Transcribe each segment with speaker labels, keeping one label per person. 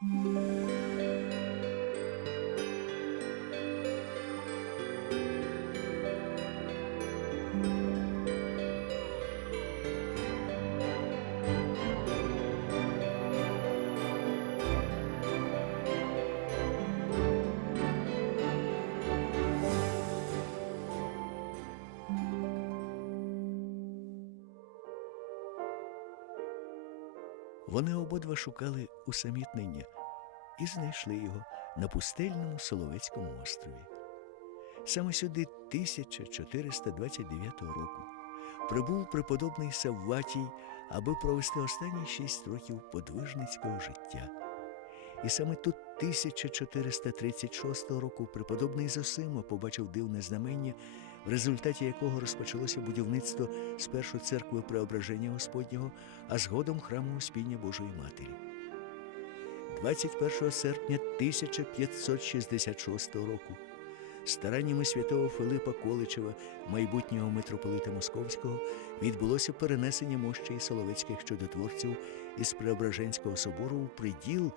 Speaker 1: Música Вони обидва шукали усамітнення і знайшли його на пустельному Соловецькому острові. Саме сюди 1429 року прибув преподобний Савватій, аби провести останні шість років подвижницького життя. І саме тут 1436 року преподобний Зосима побачив дивне знамення, в результаті якого розпочалося будівництво спершу церкви Преображення Господнього, а згодом храму Успіння Божої Матері. 21 серпня 1566 року стараннями святого Филипа Количева, майбутнього митрополита Московського, відбулося перенесення мощей соловецьких чудотворців із Преображенського собору у приділ,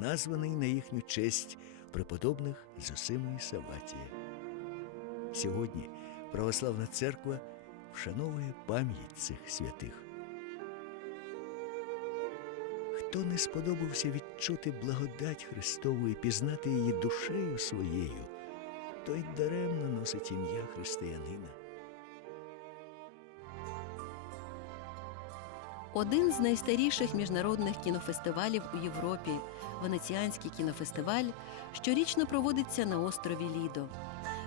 Speaker 1: названий на їхню честь преподобних Зосима і Саватія. Сьогодні православна церква вшановує пам'ять цих святих. Хто не сподобався відчути благодать Христову і пізнати її душею своєю, той даремно носить ім'я християнина.
Speaker 2: Один з найстаріших міжнародних кінофестивалів у Європі Венеціанський кінофестиваль щорічно проводиться на острові Лідо.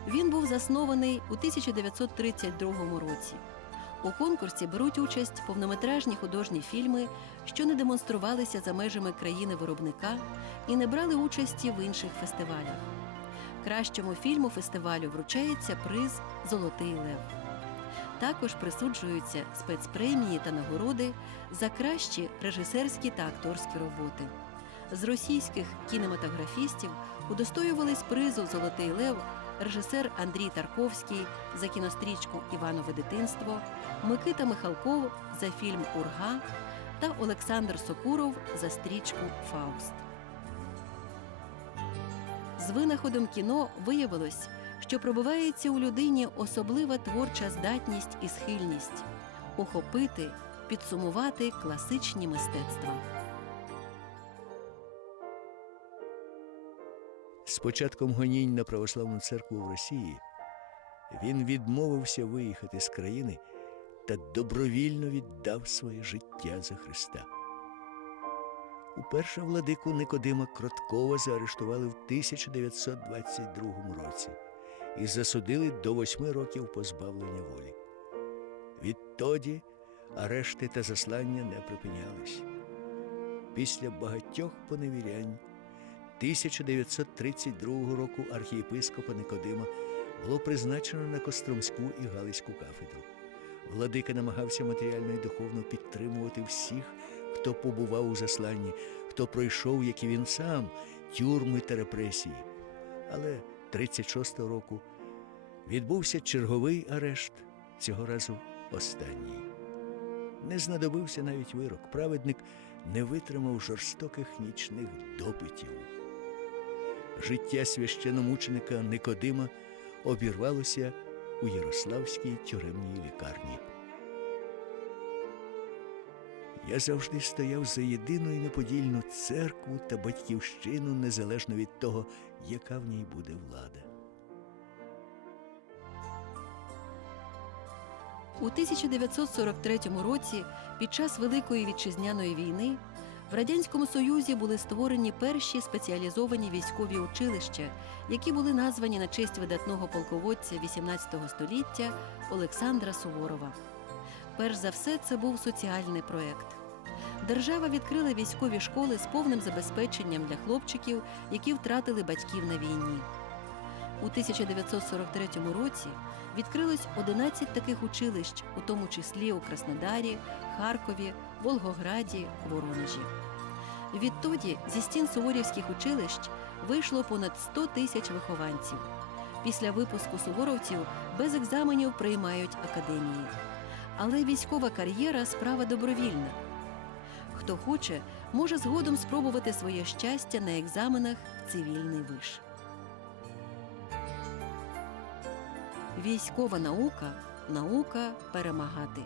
Speaker 2: Він був заснований у 1932 році. У конкурсі беруть участь повнометражні художні фільми, що не демонструвалися за межами країни виробника і не брали участі в інших фестивалях. Кращому фільму фестивалю вручається приз Золотий Лев. Також присуджуються спецпремії та нагороди за кращі режисерські та акторські роботи. З російських кінематографістів удостоювались призу Золотий Лев режисер Андрій Тарковський за кінострічку Іванове дитинство, Микита Михалков за фільм Урга та Олександр Сокуров за стрічку Фауст. З винаходом кіно виявилось, що пробивається у людині особлива творча здатність і схильність охопити, підсумувати класичні мистецтва.
Speaker 1: З початком гонінь на православну церкву в Росії він відмовився виїхати з країни та добровільно віддав своє життя за Христа. Уперше владику Никодима Кроткова заарештували в 1922 році і засудили до восьми років позбавлення волі. Відтоді арешти та заслання не припинялись. Після багатьох поневірянь 1932 року архієпископа Никодима було призначено на Костромську і Галицьку кафедру. Владика намагався матеріально і духовно підтримувати всіх, хто побував у засланні, хто пройшов, як і він сам, тюрми та репресії. Але 36-го року відбувся черговий арешт, цього разу останній. Не знадобився навіть вирок. Праведник не витримав жорстоких нічних допитів. Життя священомученика Никодима обірвалося у Ярославській тюремній лікарні. Я завжди стояв за єдину і неподільну церкву та батьківщину незалежно від того, яка в ній буде влада.
Speaker 2: У 1943 році, під час Великої вітчизняної війни, в Радянському Союзі були створені перші спеціалізовані військові училища, які були названі на честь видатного полководця XVIII століття Олександра Суворова. Перш за все, це був соціальний проект. Держава відкрила військові школи з повним забезпеченням для хлопчиків, які втратили батьків на війні. У 1943 році відкрилось 11 таких училищ, у тому числі у Краснодарі, Харкові, Волгограді, Воронежі. Відтоді зі стін суворівських училищ вийшло понад 100 тисяч вихованців. Після випуску суворовців без екзаменів приймають академії. Але військова кар'єра справа добровільна. Хто хоче, може згодом спробувати своє щастя на екзаменах в цивільний виш. Військова наука наука перемагати.